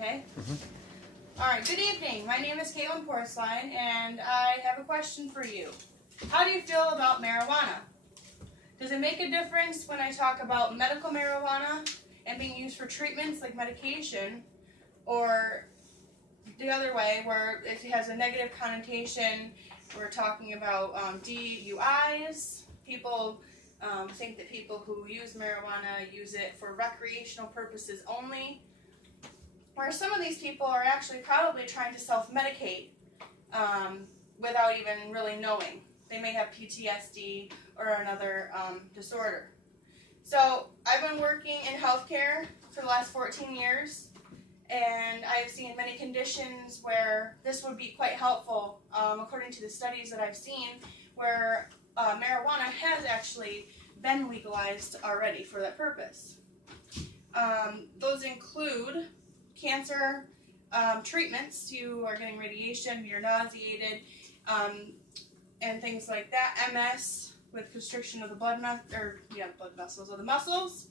Okay? Alright, good evening. My name is Caitlin Porcelain, and I have a question for you. How do you feel about marijuana? Does it make a difference when I talk about medical marijuana and being used for treatments like medication, or the other way where it has a negative connotation? We're talking about DUIs. People think that people who use marijuana use it for recreational purposes only, where some of these people are actually probably trying to self-medicate without even really knowing. They may have PTSD or another disorder. So I've been working in healthcare for the last 14 years, and I've seen many conditions where this would be quite helpful, according to the studies that I've seen, where marijuana has actually been legalized already for that purpose. Those include cancer treatments. You are getting radiation, you're nauseated, and things like that. MS with constriction of the blood vessels of the muscles,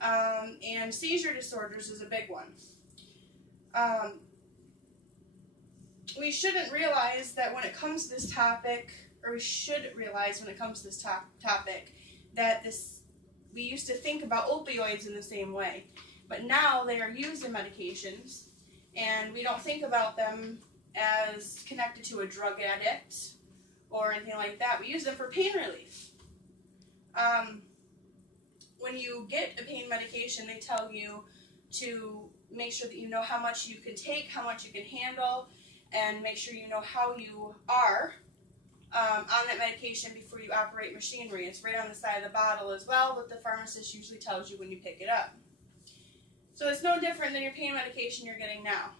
and seizure disorders is a big one. We shouldn't realize that when it comes to this topic, or we should realize when it comes to this topic, that we used to think about opioids in the same way, but now they are used in medications, and we don't think about them as connected to a drug addict or anything like that. We use them for pain relief. When you get a pain medication, they tell you to make sure that you know how much you can take, how much you can handle, and make sure you know how you are on that medication before you operate machinery. It's right on the side of the bottle as well, but the pharmacist usually tells you when you pick it up. So it's no different than your pain medication you're getting now,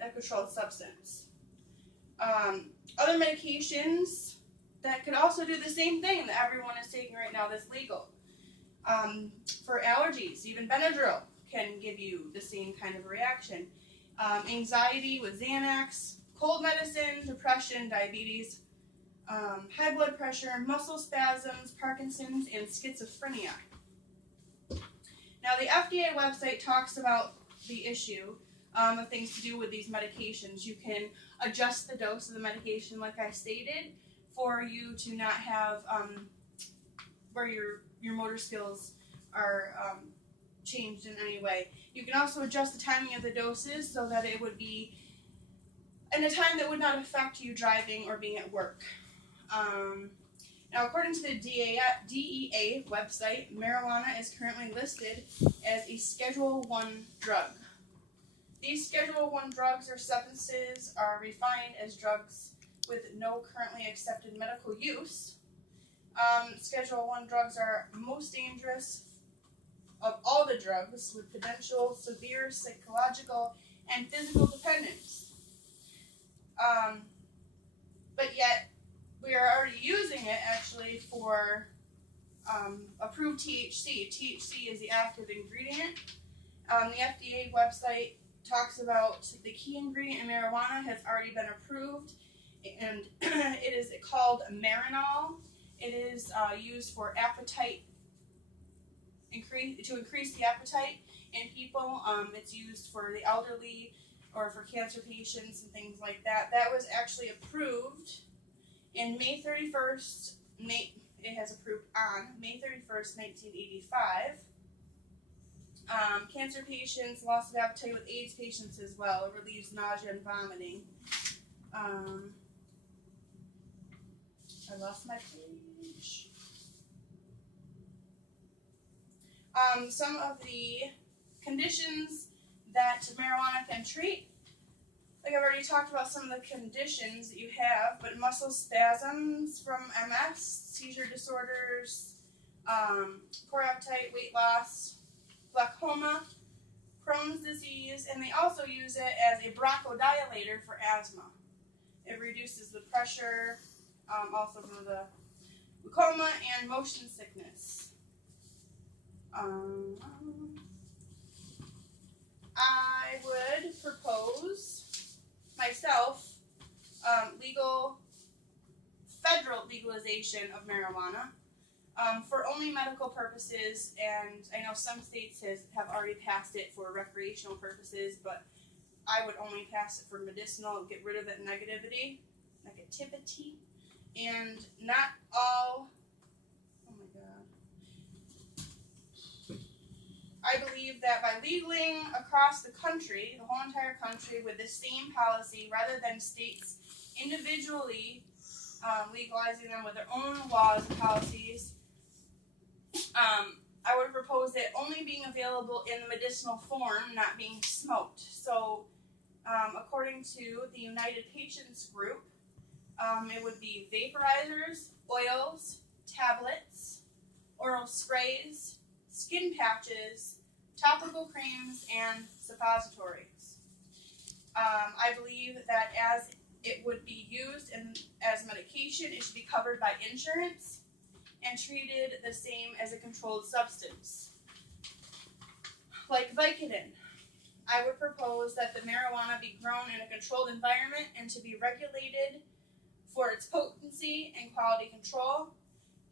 a controlled substance. Other medications that could also do the same thing that everyone is taking right now that's legal. For allergies, even Benadryl can give you the same kind of reaction. Anxiety with Xanax, cold medicine, depression, diabetes, high blood pressure, muscle spasms, Parkinson's, and schizophrenia. Now, the FDA website talks about the issue of things to do with these medications. You can adjust the dose of the medication, like I stated, for you to not have where your motor skills are changed in any way. You can also adjust the timing of the doses so that it would be in a time that would not affect you driving or being at work. Now, according to the DEA website, marijuana is currently listed as a Schedule I drug. These Schedule I drugs or substances are refined as drugs with no currently accepted medical use. Schedule I drugs are most dangerous of all the drugs, with potential severe psychological and physical dependence. But yet, we are already using it actually for approved THC. THC is the active ingredient. The FDA website talks about the key ingredient in marijuana has already been approved, and it is called Marinol. It is used for appetite to increase the appetite in people. It's used for the elderly or for cancer patients and things like that. That was actually approved in May 31st. It has approved on May 31st, 1985. Cancer patients, loss of appetite with AIDS patients as well. It relieves nausea and vomiting. I lost my page. Some of the conditions that marijuana can treat, like I've already talked about some of the conditions that you have, but muscle spasms from MS, seizure disorders, poor appetite, weight loss, glaucoma, Crohn's disease, and they also use it as a bronchodilator for asthma. It reduces the pressure, also from the glaucoma and motion sickness. I would propose myself federal legalization of marijuana for only medical purposes, and I know some states have already passed it for recreational purposes, but I would only pass it for medicinal, get rid of that negativity, and not all. Oh my god. I believe that by legaling across the country, the whole entire country, with the same policy, rather than states individually legalizing them with their own laws and policies, I would propose it only being available in the medicinal form, not being smoked. So, according to the United Patients Group, it would be vaporizers, oils, tablets, oral sprays, skin patches, topical creams, and suppositories. I believe that as it would be used as medication, it should be covered by insurance and treated the same as a controlled substance. Like Vicodin, I would propose that the marijuana be grown in a controlled environment and to be regulated for its potency and quality control.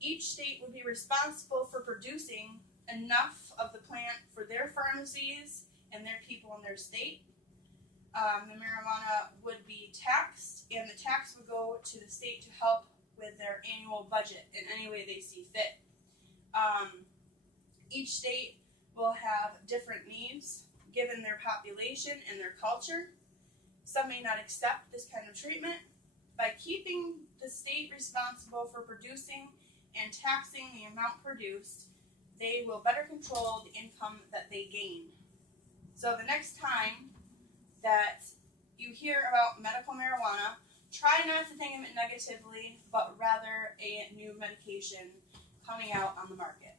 Each state would be responsible for producing enough of the plant for their pharmacies and their people in their state. The marijuana would be taxed, and the tax would go to the state to help with their annual budget in any way they see fit. Each state will have different needs given their population and their culture. Some may not accept this kind of treatment. By keeping the state responsible for producing and taxing the amount produced, they will better control the income that they gain. So the next time that you hear about medical marijuana, try not to think of it negatively, but rather a new medication coming out on the market.